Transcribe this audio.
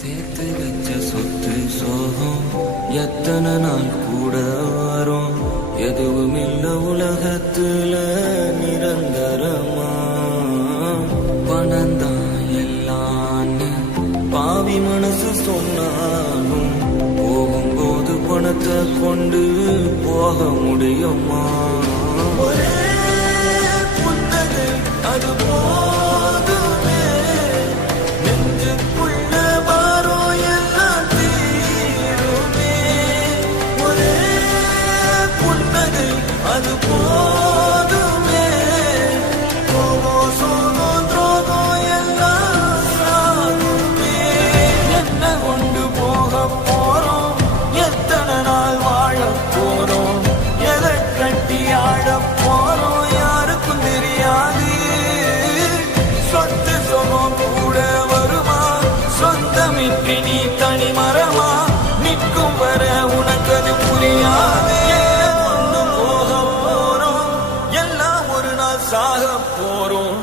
சேர்த்து வச்ச சொத்து சோகம் எத்தனை நாள் கூட வரும். எதுவும் இல்ல உலகத்துல நிரந்தரமா. பணந்தான் எல்லான்னு பாவி மனசு சொன்னாலும் போகும்போது பணத்தை கொண்டு போக முடியுமா? ஒரே புன்னகை அது போதுமே, நெஞ்சுக்குள்ள பாரம் எல்லாம் தீருமே. ஒரே புன்னகை அது போதுமே, கோபம் சோகம் துரோகம் எல்லாம் சாகுமே. என்ன கொண்டு போக போறோம், எத்தனை நாள் வாழ போறோம், எதை கட்டி ஆட போறோம் யாருக்கும் தெரியாது. சொத்து சுகம் கூட வருமா, சொந்தமின்றி நீ தனி மரமா, நிற்கும் வர உனக்கு அது புரியாது. ஒன்று போக போறோம், எல்லாம் ஒரு நாள் சாக போறோம்.